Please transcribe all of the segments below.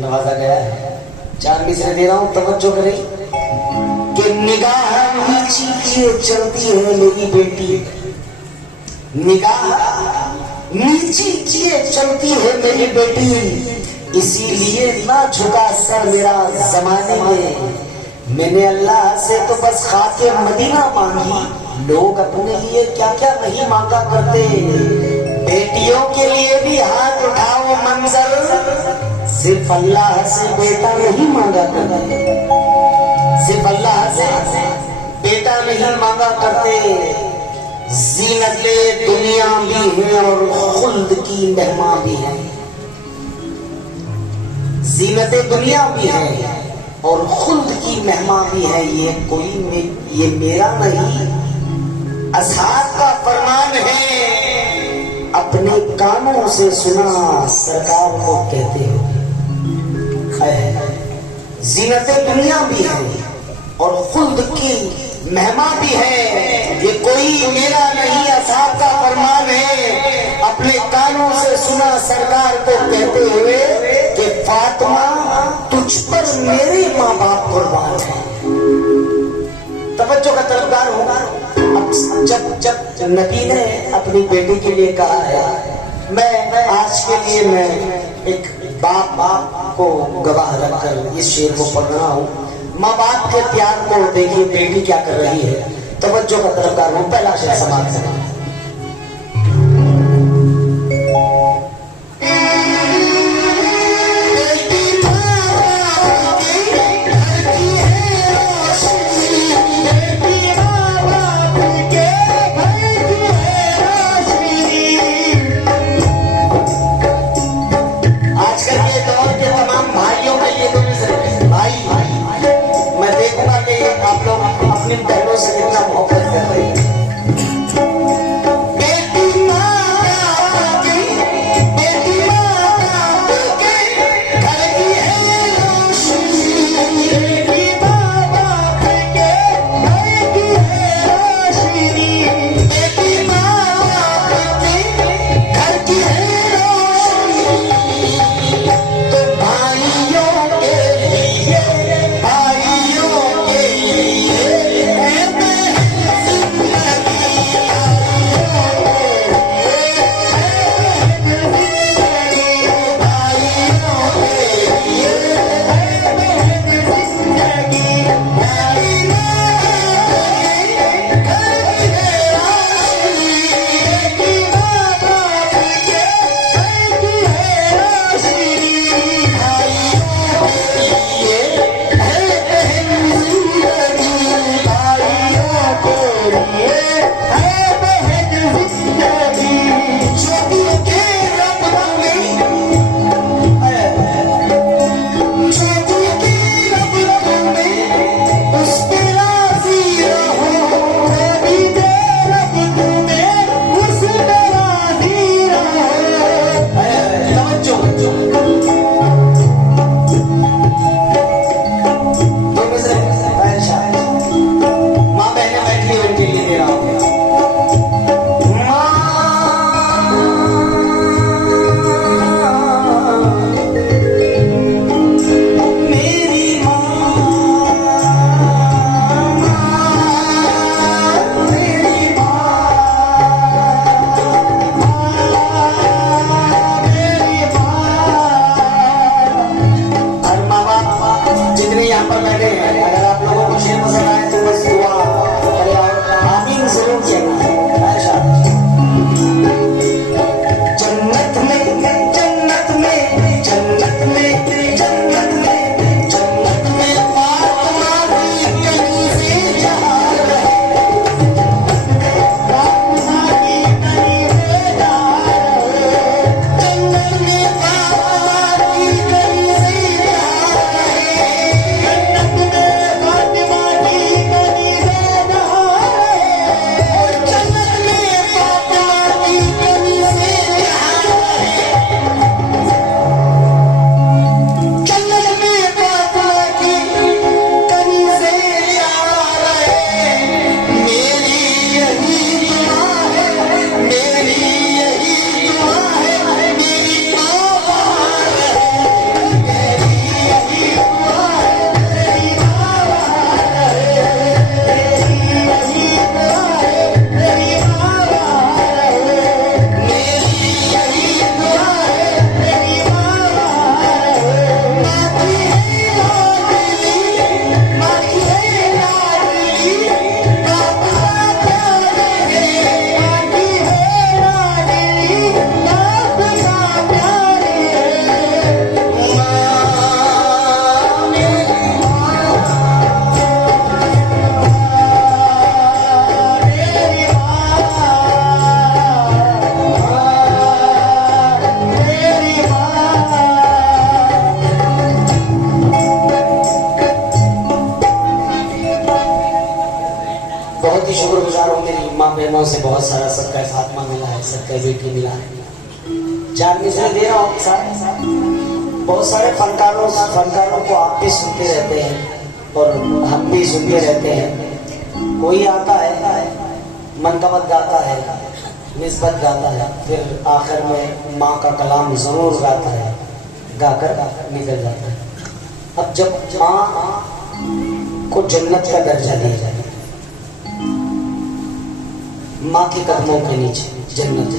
नवाजा गया है। 4 मिसरे दे रहा हूं, तवज्जो करें कि निगाह नीची किए चलती है मेरी बेटी, निगाह नीची किए चलती है मेरी बेटी, इसीलिए ना झुका सर मेरा जमाने में। मैंने अल्लाह से तो बस खाके मदीना मांगी, लोग अपने लिए क्या क्या नहीं मांगा करते। बेटियों के लिए भी हाथ उठाओ मंजर, सिर्फ अल्लाह से बेटा नहीं मांगा करते, सिर्फ अल्लाह से बेटा नहीं मांगा करते। जीनते दुनिया भी है और खुल्द की मेहमान भी है, जीनते दुनिया भी है और खुल्द की मेहमान भी है। ये मेरा नहीं, असहाब का फरमान है, अपने कानों से सुना सरकार को कहते हो। जीनते दुनिया भी है और खुल्द की मेहमान भी है, ये कोई मेरा नहीं, असहाब का फरमान है, अपने कानों से सुना सरकार को कहते हुए कि फातिमा तुझ पर मेरे माँ बाप कुर्बान है। तवज्जो का तलबगार होगा। अब जब नबी ने अपनी बेटी के लिए कहा है, मैं आज के लिए मैं एक बाप को गवाह रखकर इस शेर को पढ़ रहा हूँ। माँ बाप के प्यार को देखिए बेटी क्या कर रही है। तवज्जो का तलबगार हूँ, पहला शेर समाप्त करें। अपने बहनों से कितना मोहब्बत कर रही है। बहुत सारा सबका फातिमा मिला है, सबका बेटी मिला है। 4 मिसरे दे रहा हूँ साथ। बहुत सारे फनकारों को आप भी सुनते रहते हैं और हम भी सुनते रहते हैं। कोई आता है मनकबत गाता है, निस्बत गाता है, फिर आखिर में माँ का कलाम जरूर गाता है, गाकर निकल जाता है। अब जब माँ को जन्नत का दर्जा दिया जाए, माँ के कदमों के नीचे जन्नत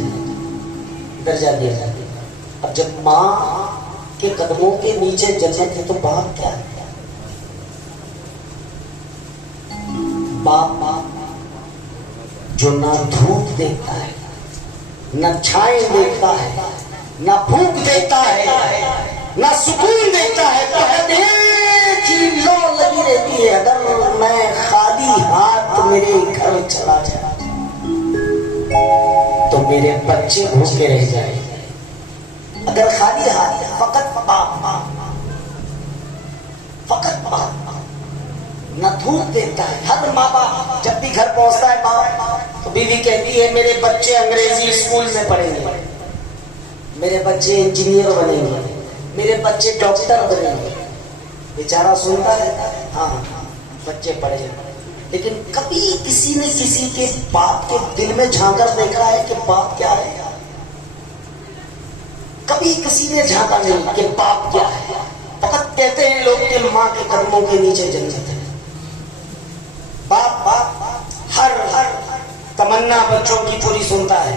दर्जा दिया जाता है। अब जब माँ के कदमों के नीचे जन्नत है तो बाप क्या है? बाप जो ना धूप देखता है, न छाए देखता है, न भूख देता है, न सुकून देता है, तो लो लगी रहती है। अगर मैं खाली हाथ मेरे घर चला जाए तो मेरे बच्चे भूखे रह जाए। अगर खाली हाथ फकत न धूप देता है। हर माँ बाप जब भी घर पहुंचता है बाप तो बीवी कहती है मेरे बच्चे अंग्रेजी स्कूल में पढ़ेंगे, मेरे बच्चे इंजीनियर बनेंगे, मेरे बच्चे डॉक्टर बनेंगे। बेचारा सुनता रहता है, हाँ बच्चे पढ़े। लेकिन कभी किसी ने किसी के बाप के दिल में झांकर देखा है कि बाप क्या है? कभी किसी ने झांका नहीं कि बाप क्या है। फकत कहते हैं लोग कि माँ के कदमों के नीचे जन्नत है। बाप हर तमन्ना बच्चों की पूरी सुनता है,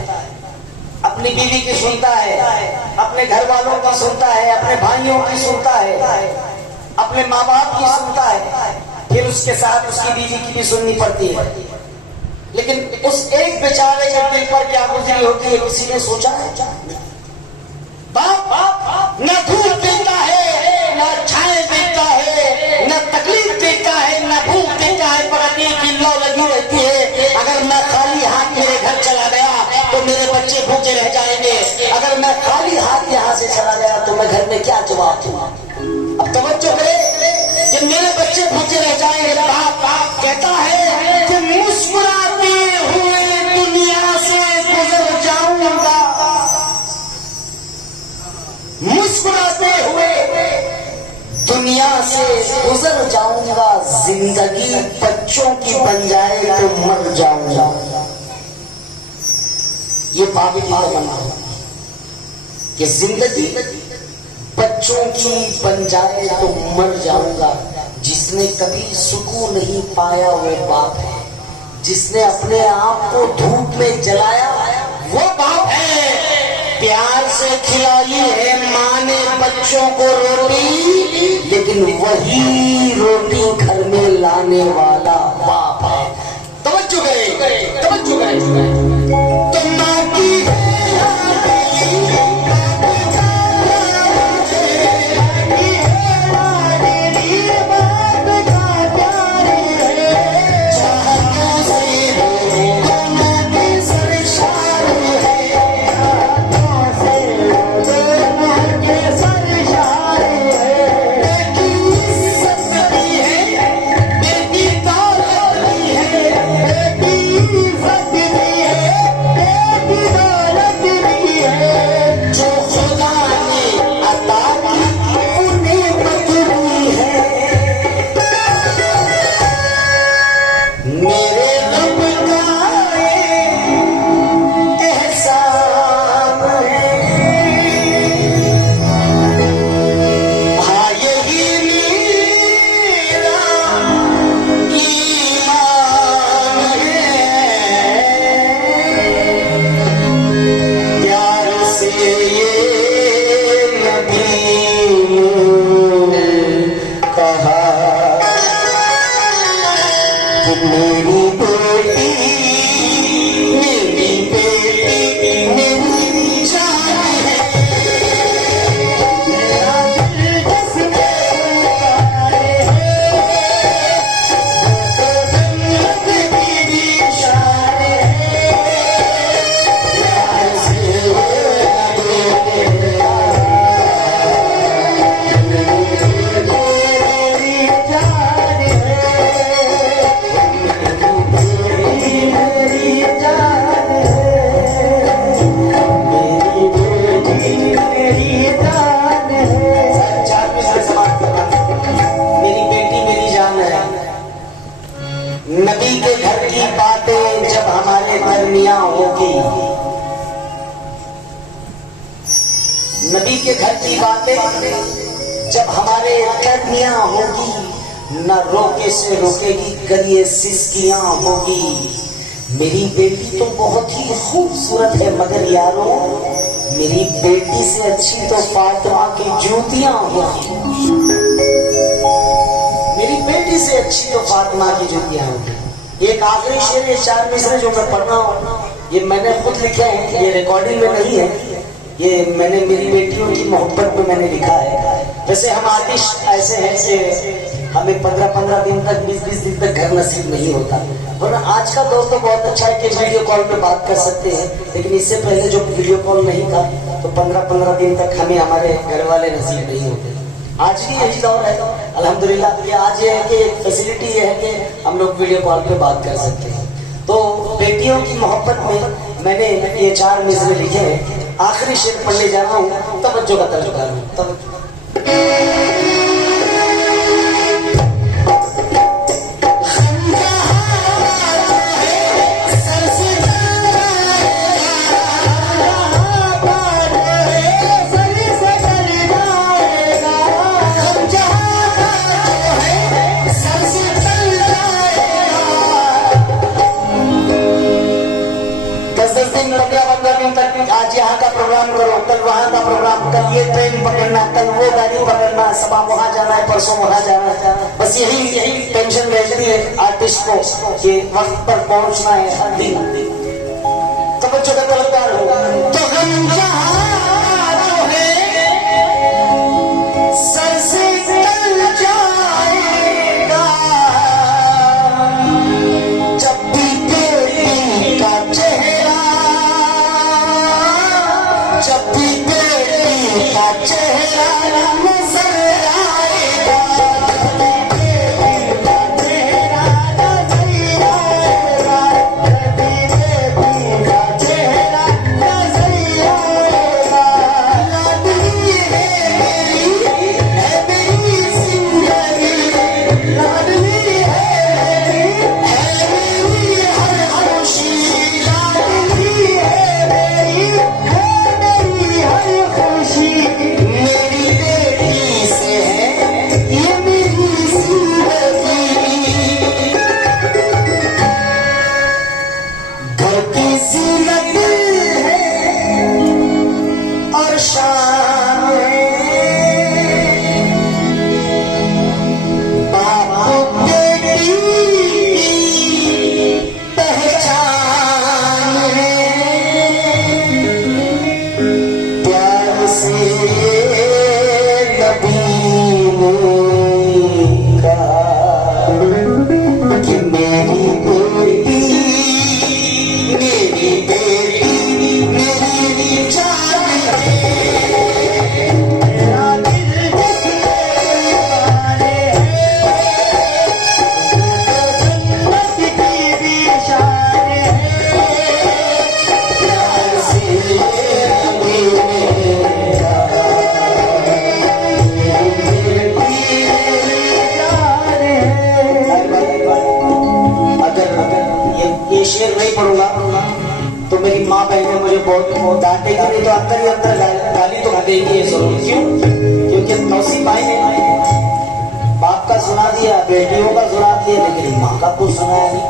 अपनी बीवी की सुनता है, अपने घर वालों की सुनता है, अपने भाइयों की सुनता है, अपने माँ बाप की सुनता है, फिर उसके साथ उसकी बीवी की भी सुननी पड़ती है। लेकिन उस एक बेचारे के दिल पर क्या गुजरी होती है किसी ने सोचा है? बाप न धूप देता है, न छाए देता है, न तकलीफ देता है, न भूख देता है, पर की लौ लगी रहती है। अगर मैं खाली हाथ मेरे घर चला गया तो मेरे बच्चे भूखे रह जाएंगे। अगर मैं खाली हाथ यहाँ से चला गया तो मैं घर में क्या जवाब दूंगा? अब तवज्जो करें कि मेरे बच्चे भूखे रह जाएंगे। बाप कहता है कि मुस्कुराते हुए दुनिया से गुजर जाऊंगा, मुस्कुराते हुए दुनिया से गुजर जाऊंगा, जिंदगी बच्चों की बन जाए तो मर जाऊंगा। ये बाप की तमन्ना कि जिंदगी बच्चों की बन जाए तो मर जाऊंगा। जिसने कभी सुकून नहीं पाया वो बाप है, जिसने अपने आप को धूप में जलाया वो बाप है। प्यार से खिलाई है माँ ने बच्चों को रोटी, लेकिन वही रोटी घर में लाने वाला बाप है। तवज्जो करें, तवज्जो करें। तो माँ की नबी के घर की बातें जब हमारे कदमियां होगी, न रोके से रोकेगी करिए सिसकियां होगी। मेरी बेटी तो बहुत ही खूबसूरत है मगर यारों, मेरी बेटी से अच्छी तो फातिमा की जूतियां होगी। मेरी बेटी से अच्छी तो फातिमा की जूतियां होगी। एक आखिरी शेर, ये 4 मिसरे जो मैं पढ़ रहा हूँ, ये मैंने खुद लिखे हैं, ये रिकॉर्डिंग में नहीं है, ये मैंने मेरी बेटियों की मोहब्बत में मैंने लिखा है। वैसे हम आर्टिस्ट ऐसे हैं कि हमें 15-15 दिन तक 20-20 दिन तक घर नसीब नहीं होता, वरना आज का दौर तो बहुत अच्छा है कि वीडियो कॉल पे बात कर सकते हैं। लेकिन इससे पहले जो वीडियो कॉल नहीं था तो 15-15 दिन तक हमें हमारे घर वाले नसीब नहीं होते। आज भी यही दौर है अल्हम्दुलिल्लाह। ये आज ये है कि फैसिलिटी ये है कि हम लोग वीडियो कॉल पे बात कर सकते हैं। तो बेटियों की मोहब्बत में मैंने ये 4 मिसरे लिखे हैं। आखिरी शेर पढ़ने जा रहा हूँ, तवज्जो का तर्जुमा करूँ। आज यहाँ का प्रोग्राम करो, कल वहाँ का प्रोग्राम, कल ये ट्रेन पकड़ना, कल वो गाड़ी पकड़ना, सबा वहाँ जाना है, परसों वहाँ जाना है। बस यही टेंशन रहती है आर्टिस्ट को कि वक्त पर पहुँचना है हर दिन। तो बच्चों का तलबदार हो तो हम जहाँ है सर से टल जाएगा, जब भी बेटी का चेहरा, जब भी बेटी का चेहरा नजर आएगा, बेटी का चेहरा नजर आएगा, बेटी का चेहरा नजर आएगा। लाडली है मेरी जिंदगी, लाडली है मेरी हर खुशी, लाडली है मेरी हर खुशी। मेरी बेटी से है ये मेरी जिंदगी। घर की जीनत है और शान है, बाप बेटी पहचान है। प्यार से नबी ने कहा कि मेरी बेटी, मेरी बेटी मेरी जान है। मेरा दिल जिसमें वाले है, जन्नत की भी शान है। प्यार से नबी ने कहा मेरी बेटी मेरी जान है। अगर ये शेर नहीं पढ़ूंगा तो मेरी माँ बहनें मुझे बहुत डांटेगी, नहीं तो अंदर ही अंदर गाली तो देगी जरूर। क्यों? क्योंकि नौसी भाई ने बाप का सुना दिया, बेटियों का सुना दिया, लेकिन माँ का कुछ सुनाया नहीं।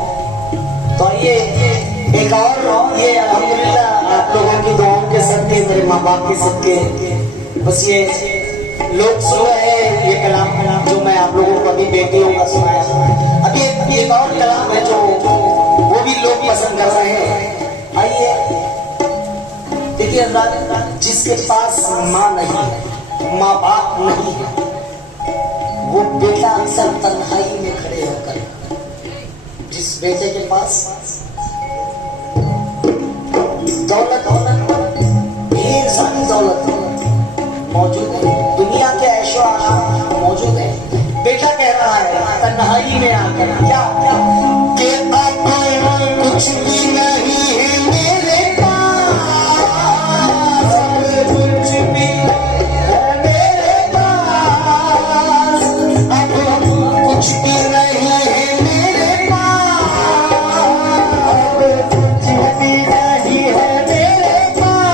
तो ये एक और ये अल्हम्दुलिल्लाह आप लोगों की दुआओं के सदके, मेरे माँ बाप के सदके, बस ये लोग सुन रहे हैं ये कलाम जो मैं आप लोगों को अभी बेटियों का सुनाया। अभी एक और कलाम है जो वो भी लोग पसंद कर रहे हैं। आइए देखिए हज़रात, जिसके पास माँ नहीं है, माँ बाप नहीं है, वो बेटा अक्सर तन्हाई में खड़े होकर, जिस बेटे के पास दौलत ढेर सारी दौलत मौजूद है, दुनिया के ऐशो आराम मौजूद है, बेटा कह रहा है तन्हाई में आकर क्या कि अब कुछ भी नहीं है मेरे पास, अब कुछ भी है मेरे पास, अब कुछ भी नहीं है मेरे पास, अब कुछ भी नहीं है मेरे पास।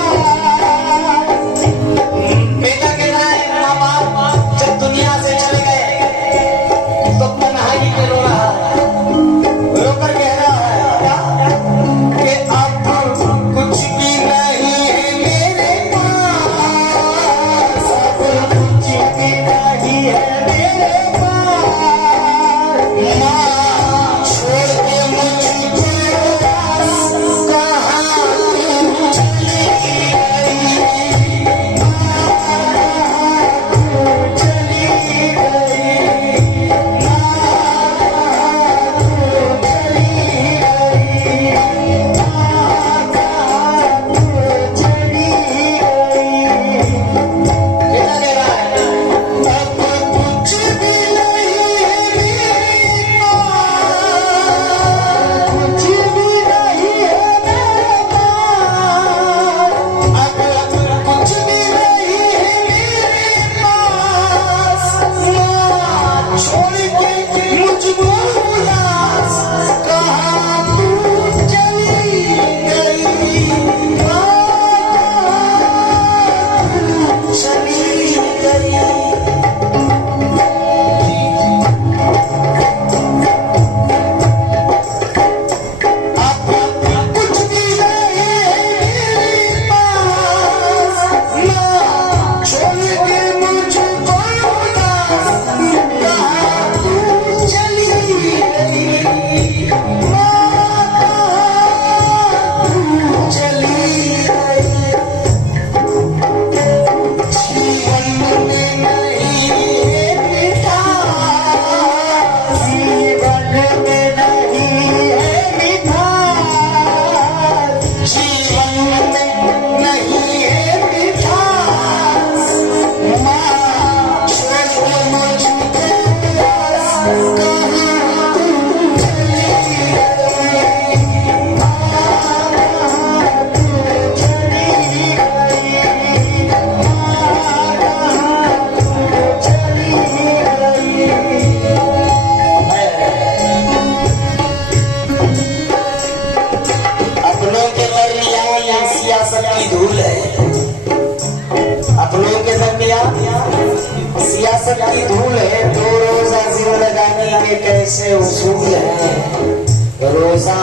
रियासत की धूल है, 2 रोजा जिंदगानी के कैसे उसूल है। रोजा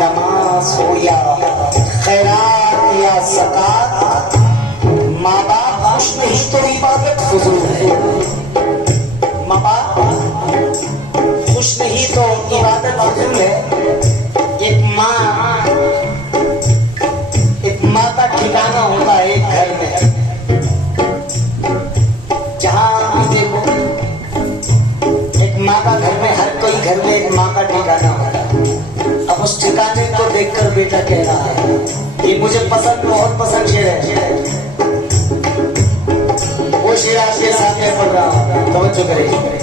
नमाज हो या खैरात या ज़कात, माँ बाप खुश नहीं तो इबादत फजूल है। माँ बाप खुश नहीं तो इबादत फजूल है। एक माँ का ठिकाना होता है एक घर में, जहाँ देखो एक माँ का घर में, हर कोई घर में एक माँ का ठिकाना होता है। अब उस ठिकाने को देखकर बेटा कह रहा है ये मुझे पसंद, बहुत पसंद शेर है। वो शेर आपके सामने पढ़ रहा हूँ, तवज्जो करें।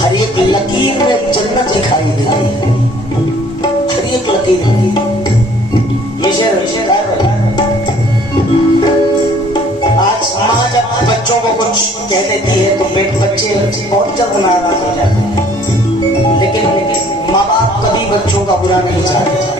हर एक लकीर में जन्नत दिखाई देती है, हर एक लकीर में। ये शेर आज माँ जब बच्चों को कुछ कह देती है तो बच्चे बहुत जल्द नाराज हो जाते हैं, लेकिन माँ बाप कभी बच्चों का बुरा नहीं चाहते।